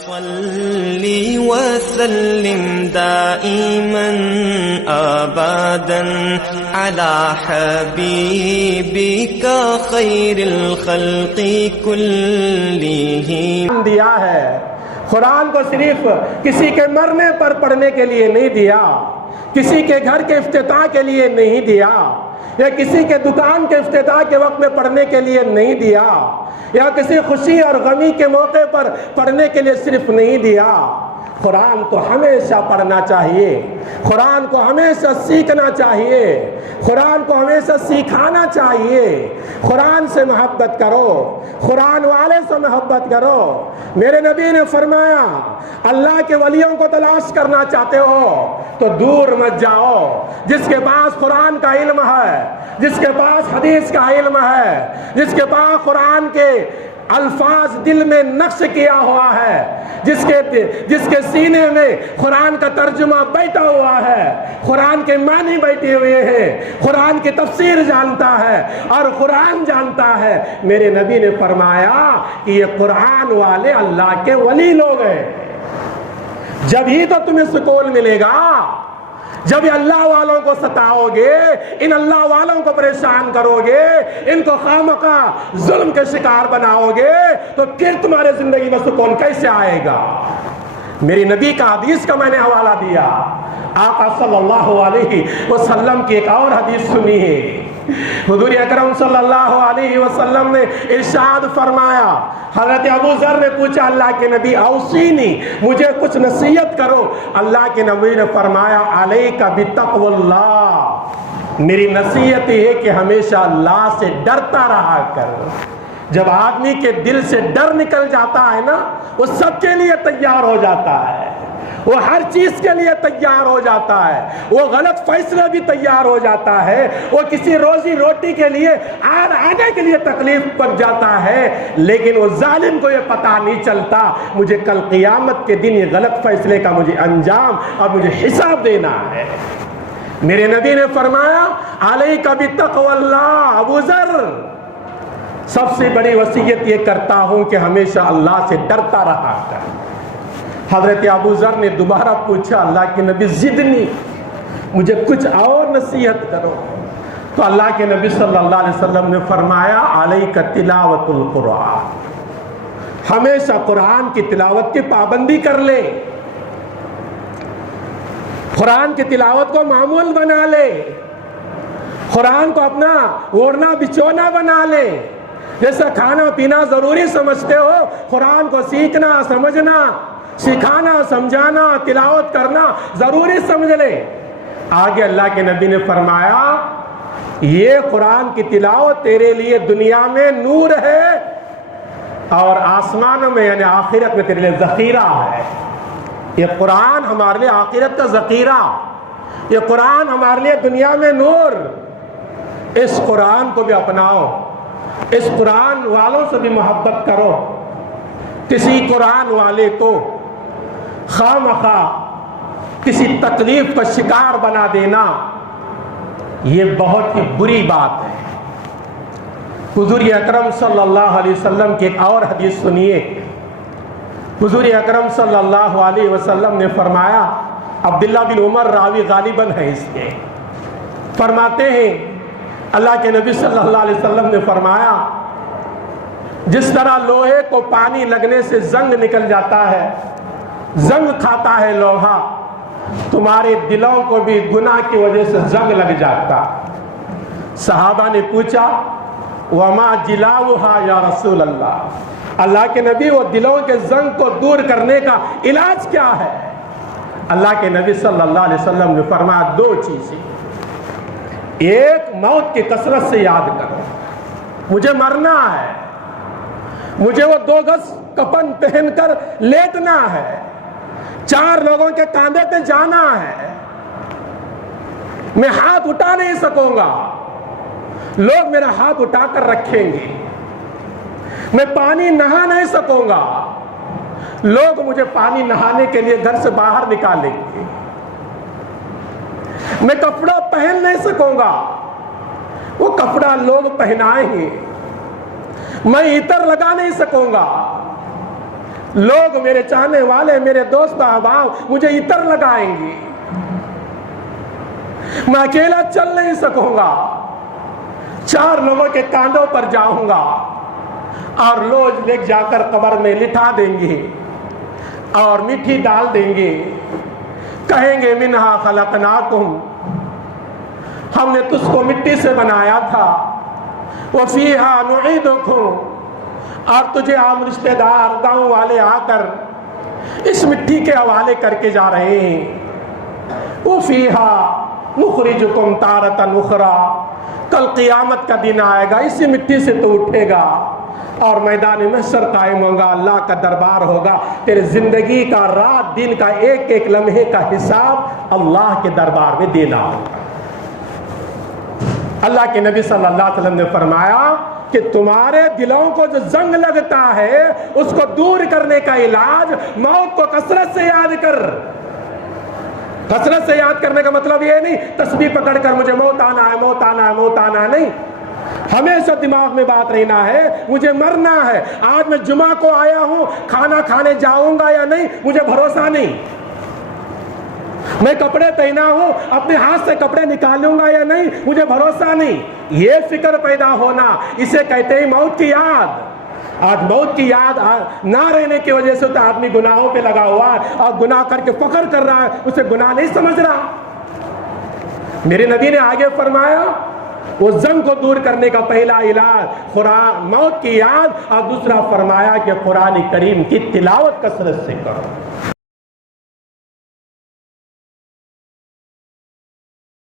صلی وسلم دائما ابدا على حبیبک خیر الخلق کلہم. دیا ہے قرآن کو صرف کسی کے مرنے پر پڑھنے کے لیے نہیں دیا، کسی کے گھر کے افتتاح کے لیے نہیں دیا، یا کسی کے دکان کے افتتاح کے وقت میں پڑھنے کے لیے نہیں دیا، یا کسی خوشی اور غمی کے موقع پر پڑھنے کے لیے صرف نہیں دیا. قرآن کو ہمیشہ پڑھنا چاہیے، قرآن کو ہمیشہ سیکھنا چاہیے، قرآن کو ہمیشہ سکھانا چاہیے. قرآن سے محبت کرو، قرآن والے سے محبت کرو. میرے نبی نے فرمایا اللہ کے ولیوں کو تلاش کرنا چاہتے ہو تو دور مت جاؤ. جس کے پاس قرآن کا علم ہے، جس کے پاس حدیث کا علم ہے، جس کے پاس قرآن کے الفاظ دل میں نقش کیا ہوا ہے، جس کے سینے میں قرآن کا ترجمہ بیٹھا ہوا ہے، قرآن کے معنی بیٹھے ہوئے ہیں، قرآن کی تفسیر جانتا ہے اور قرآن جانتا ہے. میرے نبی نے فرمایا کہ یہ قرآن والے اللہ کے ولی لوگ ہیں. جب ہی تو تمہیں سکون ملے گا جب اللہ والوں کو ستاؤ گے، ان اللہ والوں کو پریشان کرو گے، ان کو خامخواہ ظلم کے شکار بناؤ گے، تو پھر تمہارے زندگی میں سکون کیسے آئے گا؟ میری نبی کا حدیث کا میں نے حوالہ دیا. آقا صلی اللہ علیہ وسلم کی ایک اور حدیث سنی ہے. حضور اکرم صلی اللہ علیہ وسلم نے ارشاد فرمایا، حضرت ابو ذر نے پوچھا اللہ کے نبی اوصینی، مجھے کچھ نصیحت کرو. اللہ کے نبی نے فرمایا علیک بتقوی اللہ، میری نصیحت یہ ہے کہ ہمیشہ اللہ سے ڈرتا رہا کر. جب آدمی کے دل سے ڈر نکل جاتا ہے نا، وہ سب کے لیے تیار ہو جاتا ہے، وہ ہر چیز کے لیے تیار ہو جاتا ہے، وہ غلط فیصلے بھی تیار ہو جاتا ہے، وہ کسی روزی روٹی کے لیے آنے کے لیے تکلیف پڑ جاتا ہے. لیکن وہ ظالم کو یہ پتہ نہیں چلتا مجھے کل قیامت کے دن یہ غلط فیصلے کا مجھے انجام اور مجھے حساب دینا ہے. میرے نبی نے فرمایا علیک بتقوی اللہ. ابو ذر، سب سے بڑی وصیت یہ کرتا ہوں کہ ہمیشہ اللہ سے ڈرتا رہا کر. حضرت ابو ذر نے دوبارہ پوچھا اللہ کے نبی زدنی، مجھے کچھ اور نصیحت کرو. تو اللہ کے نبی صلی اللہ علیہ وسلم نے فرمایا علیک تلاوت القرآن، ہمیشہ قرآن کی تلاوت کی پابندی کر لے، قرآن کی تلاوت کو معمول بنا لے، قرآن کو اپنا اوڑھنا بچھونا بنا لے. جیسا کھانا پینا ضروری سمجھتے ہو، قرآن کو سیکھنا، سمجھنا، سکھانا، سمجھانا، تلاوت کرنا ضروری سمجھ لے. آگے اللہ کے نبی نے فرمایا یہ قرآن کی تلاوت تیرے لیے دنیا میں نور ہے اور آسمانوں میں یعنی آخرت میں تیرے لیے ذخیرہ ہے. یہ قرآن ہمارے لیے آخرت کا ذخیرہ، یہ قرآن ہمارے لیے دنیا میں نور. اس قرآن کو بھی اپناؤ، اس قرآن والوں سے بھی محبت کرو. کسی قرآن والے کو خامخواہ کسی تکلیف کا شکار بنا دینا یہ بہت ہی بری بات ہے. حضور اکرم صلی اللہ علیہ وسلم کی ایک اور حدیث سنیے. حضور اکرم صلی اللہ علیہ وسلم نے فرمایا، عبداللہ بن عمر راوی غالباً ہے اس کے، فرماتے ہیں اللہ کے نبی صلی اللہ علیہ وسلم نے فرمایا جس طرح لوہے کو پانی لگنے سے زنگ نکل جاتا ہے، زنگ کھاتا ہے لوہا، تمہارے دلوں کو بھی گناہ کی وجہ سے زنگ لگ جاتا. صحابہ نے پوچھا وما جلاؤہا یا رسول اللہ، اللہ کے نبی وہ دلوں کے زنگ کو دور کرنے کا علاج کیا ہے؟ اللہ کے نبی صلی اللہ علیہ وسلم نے فرمایا دو چیزیں. ایک، موت کی کثرت سے یاد کرو، مجھے مرنا ہے، مجھے وہ 2 گز کفن پہن کر لیٹنا ہے، 4 لوگوں کے کاندھے پہ جانا ہے، میں ہاتھ اٹھا نہیں سکوں گا، لوگ میرا ہاتھ اٹھا کر رکھیں گے، میں پانی نہا نہیں سکوں گا، لوگ مجھے پانی نہانے کے لیے گھر سے باہر نکالیں گے، میں کپڑا پہن نہیں سکوں گا، وہ کپڑا لوگ پہنائیں گے، میں عطر لگا نہیں سکوں گا، لوگ میرے چاہنے والے، میرے دوست احباب مجھے عطر لگائیں گے، میں اکیلا چل نہیں سکوں گا، 4 لوگوں کے کاندھوں پر جاؤں گا اور لوگ لے جا کر قبر میں لٹا دیں گے اور مٹی ڈال دیں گے، کہیں گے منہا خلقناکم، ہم نے تجھ کو مٹی سے بنایا تھا، وفیہا نعیدکم، اور تجھے عام رشتہ دار گاؤں والے آ کر اس مٹی کے حوالے کر کے جا رہے ہیں، وفیہا نخرجکم تارۃ اخری، کل قیامت کا دن آئے گا، اسی مٹی سے تو اٹھے گا اور میدان محشر قائم ہوگا، اللہ کا دربار ہوگا، تیرے زندگی کا رات دن کا ایک ایک لمحے کا حساب اللہ کے دربار میں دینا ہوگا۔ اللہ کے نبی صلی اللہ علیہ وسلم نے فرمایا کہ تمہارے دلوں کو جو زنگ لگتا ہے اس کو دور کرنے کا علاج موت کو کثرت سے یاد کر۔ کثرت سے یاد کرنے کا مطلب یہ نہیں تسبیح پکڑ کر مجھے موت آنا ہے، موت آنا ہے، موت آنا ہے، نہیں، ہمیشہ دماغ میں بات رہنا ہے مجھے مرنا ہے۔ آج میں جمعہ کو آیا ہوں، کھانا کھانے جاؤں گا یا نہیں مجھے بھروسہ نہیں، میں کپڑے پہنا ہوں، اپنے ہاتھ سے کپڑے نکالوں گا یا نہیں مجھے بھروسہ نہیں، یہ فکر پیدا ہونا اسے کہتے ہیں موت کی یاد۔ آج موت کی یاد نہ رہنے کی وجہ سے تو آدمی گناہوں پہ لگا ہوا ہے اور گناہ کر کے فخر کر رہا ہے، اسے گناہ نہیں سمجھ رہا۔ میرے نبی نے آگے فرمایا وہ زنگ کو دور کرنے کا پہلا علاج موت کی یاد، اور دوسرا فرمایا کہ قرآن کریم کی تلاوت کثرت سے کرو۔